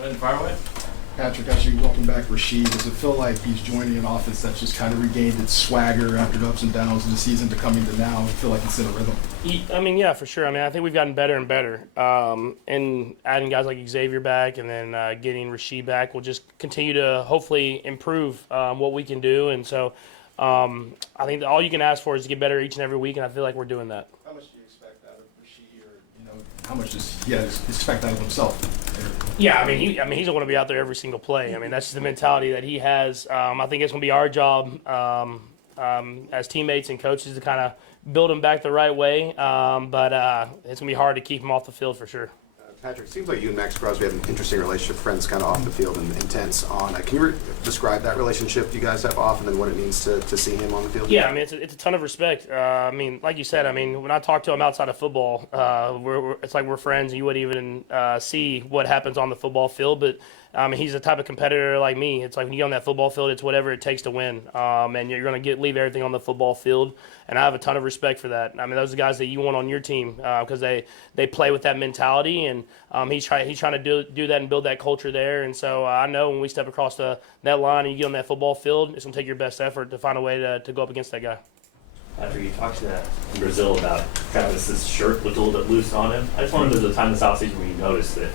Go ahead and fire away. Patrick, as you welcome back Rasheed, does it feel like he's joining an offense that's just kind of regained its swagger after the ups and downs of the season to coming to now? I feel like it's in a rhythm. Yeah, for sure. I think we've gotten better and better. And adding guys like Xavier back and then getting Rasheed back will just continue to hopefully improve what we can do. And so I think all you can ask for is to get better each and every week, and I feel like we're doing that. How much do you expect out of Rasheed, or how much does he expect out of himself? Yeah, he's going to be out there every single play. That's just the mentality that he has. I think it's going to be our job as teammates and coaches to kind of build him back the right way. But it's going to be hard to keep him off the field for sure. Patrick, it seems like you and Max Crosby have an interesting relationship, friends kind of off the field and intense on. Can you describe that relationship you guys have off and then what it means to see him on the field? Yeah, it's a ton of respect. Like you said, when I talk to him outside of football, it's like we're friends and you wouldn't even see what happens on the football field. But he's the type of competitor like me. It's like when you get on that football field, it's whatever it takes to win. And you're going to leave everything on the football field. And I have a ton of respect for that. Those are the guys that you want on your team because they play with that mentality. And he's trying to do that and build that culture there. And so I know when we step across that line and you get on that football field, it's going to take your best effort to find a way to go up against that guy. After you talked to that in Brazil about Travis's shirt looked a little bit loose on him, I just wondered if there was a time this offseason where you noticed that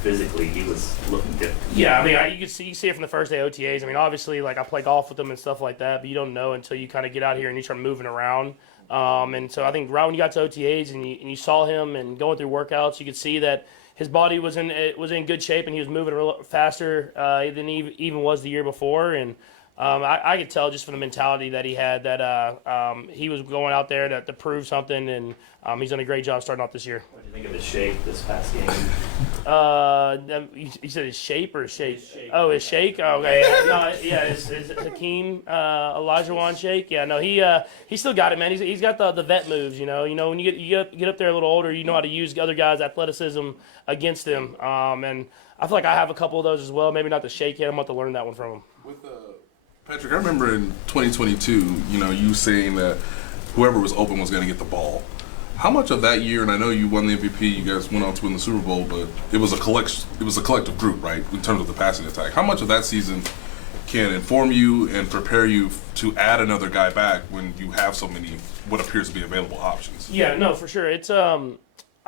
physically he was looking different. Yeah, you can see it from the first day OTAs. Obviously, like I play golf with them and stuff like that, but you don't know until you kind of get out here and you start moving around. And so I think right when you got to OTAs and you saw him and going through workouts, you could see that his body was in good shape and he was moving a little faster than he even was the year before. And I could tell just from the mentality that he had that he was going out there to prove something, and he's done a great job starting off this year. What do you think of his shape this past game? You said his shape or his shake? Oh, his shake? Okay. No, yeah, his Hakeem Olajuwon shake. Yeah, no, he still got it, man. He's got the vet moves, When you get up there a little older, you know how to use other guys' athleticism against them. And I feel like I have a couple of those as well. Maybe not the shake yet. I'm about to learn that one from him. Patrick, I remember in 2022, you saying that whoever was open was going to get the ball. How much of that year, and I know you won the MVP, you guys went on to win the Super Bowl, but it was a collective group, right, in terms of the passing attack. How much of that season can inform you and prepare you to add another guy back when you have so many what appears to be available options? Yeah, no, for sure. It's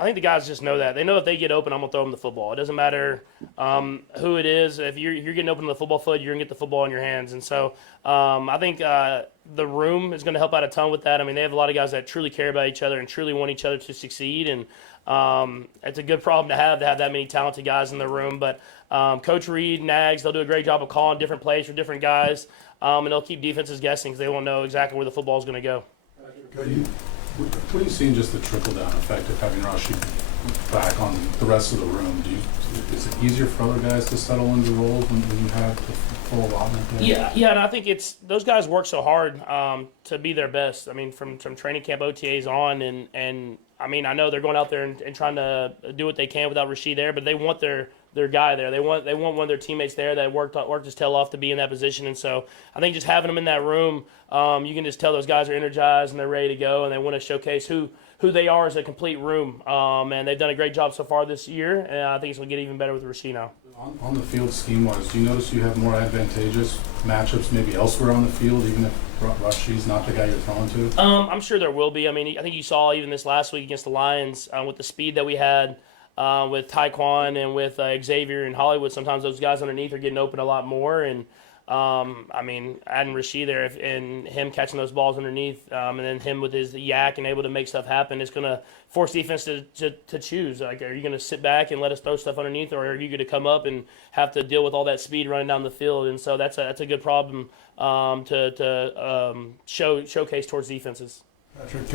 I think the guys just know that. They know if they get open, I'm going to throw them the football. It doesn't matter who it is. If you're getting open to the football field, you're going to get the football in your hands. And so I think the room is going to help out a ton with that. They have a lot of guys that truly care about each other and truly want each other to succeed. And it's a good problem to have that many talented guys in the room. But Coach Reed, Nags, they'll do a great job of calling different plays for different guys. And they'll keep defenses guessing because they won't know exactly where the football is going to go. What do you see in just the trickle-down effect of having Rasheed back on the rest of the room? Is it easier for other guys to settle into roles when you have the full allotment there? Yeah, and I think it's those guys work so hard to be their best. From training camp OTAs on, and I know they're going out there and trying to do what they can without Rasheed there, but they want their guy there. They want one of their teammates there that worked his tail off to be in that position. And so I think just having them in that room, you can just tell those guys are energized and they're ready to go and they want to showcase who they are as a complete room. And they've done a great job so far this year, and I think it's going to get even better with Rasheed now. On the field scheme-wise, do you notice you have more advantageous matchups maybe elsewhere on the field, even if Rasheed's not the guy you're throwing to? I'm sure there will be. I think you saw even this last week against the Lions with the speed that we had with Tyquan and with Xavier and Hollywood. Sometimes those guys underneath are getting open a lot more. And, adding Rasheed there and him catching those balls underneath and then him with his yak and able to make stuff happen, it's going to force defense to choose. Like, are you going to sit back and let us throw stuff underneath, or are you going to come up and have to deal with all that speed running down the field? And so that's a good problem to showcase towards defenses. Patrick,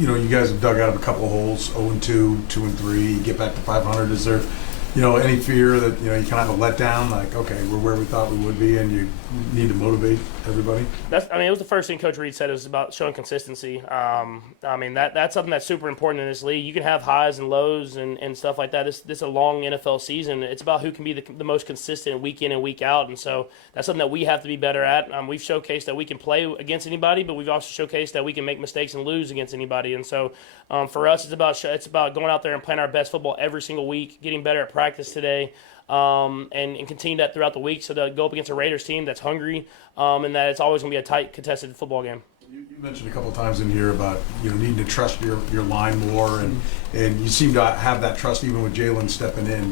you guys have dug out of a couple of holes, 0-2, 2-3, get back to 500. Is there, any fear that, you kind of have a letdown, like, okay, we're where we thought we would be, and you need to motivate everybody? It was the first thing Coach Reed said. It was about showing consistency. That's something that's super important in this league. You can have highs and lows and stuff like that. This is a long NFL season. It's about who can be the most consistent week in and week out, and so that's something that we have to be better at. We've showcased that we can play against anybody, but we've also showcased that we can make mistakes and lose against anybody. And so for us, it's about going out there and playing our best football every single week, getting better at practice today, and continue that throughout the week so to go up against a Raiders team that's hungry and that it's always going to be a tight, contested football game. You mentioned a couple of times in here about needing to trust your line more, and you seem to have that trust even with Jalen stepping in.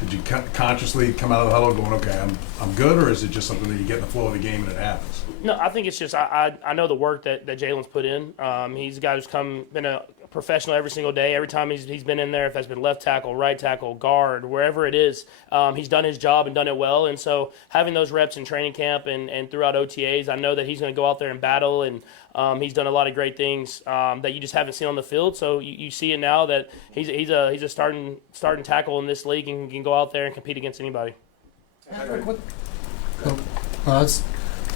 Did you consciously come out of the huddle going, okay, I'm good, or is it just something that you get in the flow of the game and it happens? No, I think it's just I know the work that Jalen's put in. He's a guy who's been a professional every single day. Every time he's been in there, if that's been left tackle, right tackle, guard, wherever it is, he's done his job and done it well. And so having those reps in training camp and throughout OTAs, I know that he's going to go out there and battle, and he's done a lot of great things that you just haven't seen on the field. So you see it now that he's a starting tackle in this league and can go out there and compete against anybody.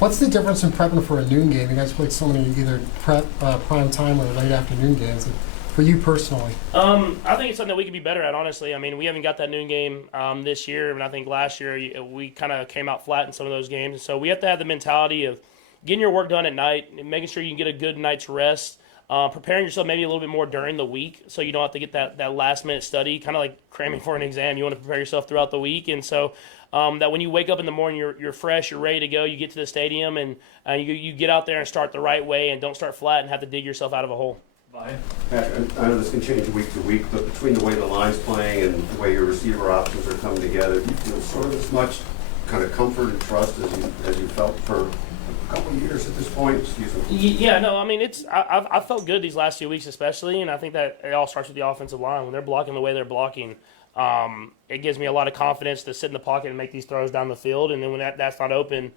What's the difference in prepping for a noon game? You guys played so many either prime time or late afternoon games. For you personally, I think it's something that we could be better at. Honestly, I mean, we haven't got that noon game this year, and I think last year we kind of came out flat in some of those games. So we have to have the mentality of getting your work done at night, and making sure you can get a good night's rest. Preparing yourself maybe a little bit more during the week so you don't have to get that last minute study, kind of like cramming for an exam. You want to prepare yourself throughout the week, and so that when you wake up in the morning, you're fresh, you're ready to go, you get to the stadium, and you get out there and start the right way and don't start flat and have to dig yourself out of a hole. Patrick, I know this can change week to week, but between the way the line's playing and the way your receiver options are coming together, do you feel sort of as much kind of comfort and trust as you felt for a couple of years at this point? Excuse me. Yeah, no, I mean, I've felt good these last few weeks especially, and I think that it all starts with the offensive line. When they're blocking the way they're blocking, it gives me a lot of confidence to sit in the pocket and make these throws down the field, and then when that's not open,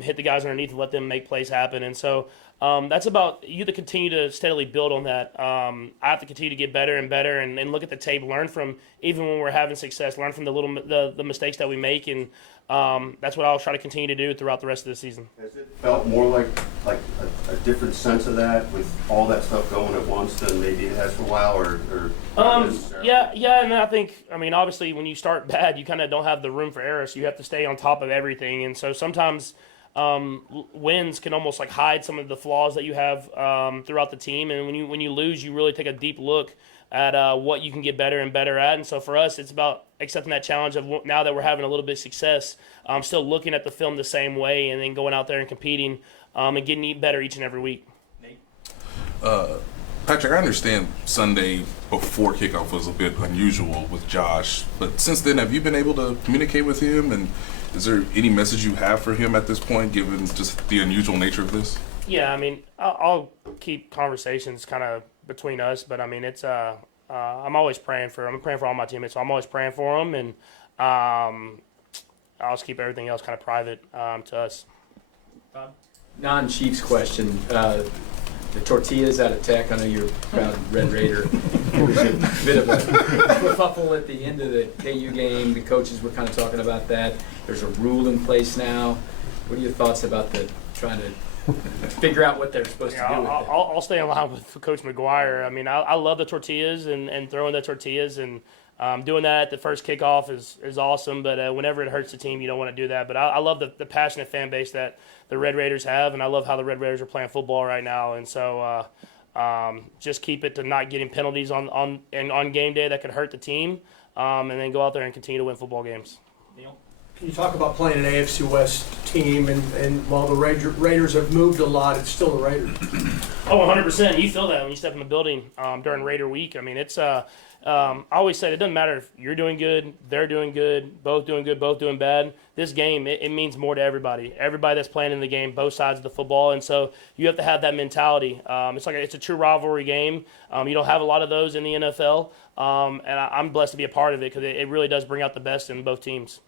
hit the guys underneath and let them make plays happen. And so that's about you to continue to steadily build on that. I have to continue to get better and better and look at the tape, learn from even when we're having success, learn from the mistakes that we make, and that's what I'll try to continue to do throughout the rest of the season. Has it felt more like a different sense of that with all that stuff going at once than maybe it has for a while, or not necessarily? Yeah, and I think, I mean, obviously when you start bad, you kind of don't have the room for error, so you have to stay on top of everything, and so sometimes wins can almost like hide some of the flaws that you have throughout the team, and when you lose, you really take a deep look at what you can get better and better at. And so for us, it's about accepting that challenge of now that we're having a little bit of success, still looking at the film the same way and then going out there and competing and getting better each and every week. Nate? Patrick, I understand Sunday before kickoff was a bit unusual with Josh, but since then, have you been able to communicate with him? And is there any message you have for him at this point, given just the unusual nature of this? Yeah, I mean, I'll keep conversations kind of between us, but I mean, it's I'm always praying for all my teammates, so I'm always praying for them, and I'll just keep everything else kind of private to us. Non-Chiefs question. The tortillas out of Tech, I know you're a proud Red Raider. It was a bit of a kerfuffle at the end of the KU game. The coaches were kind of talking about that. There's a rule in place now. What are your thoughts about trying to figure out what they're supposed to do with it? I'll stay in line with Coach McGuire. I mean, I love the tortillas and throwing the tortillas, and doing that at the first kickoff is awesome, but whenever it hurts the team, you don't want to do that. But I love the passionate fan base that the Red Raiders have, and I love how the Red Raiders are playing football right now. And so just keep it to not getting penalties on game day that could hurt the team, and then go out there and continue to win football games. Neil? Can you talk about playing an AFC West team, and while the Raiders have moved a lot, it's still the Raiders? Oh, 100%. You feel that when you step in the building during Raider week. I mean, it's I always said it doesn't matter if you're doing good, they're doing good, both doing bad. This game, it means more to everybody. Everybody that's playing in the game, both sides of the football, and so you have to have that mentality. It's a true rivalry game. You don't have a lot of those in the NFL, and I'm blessed to be a part of it because it really does bring out the best in both teams.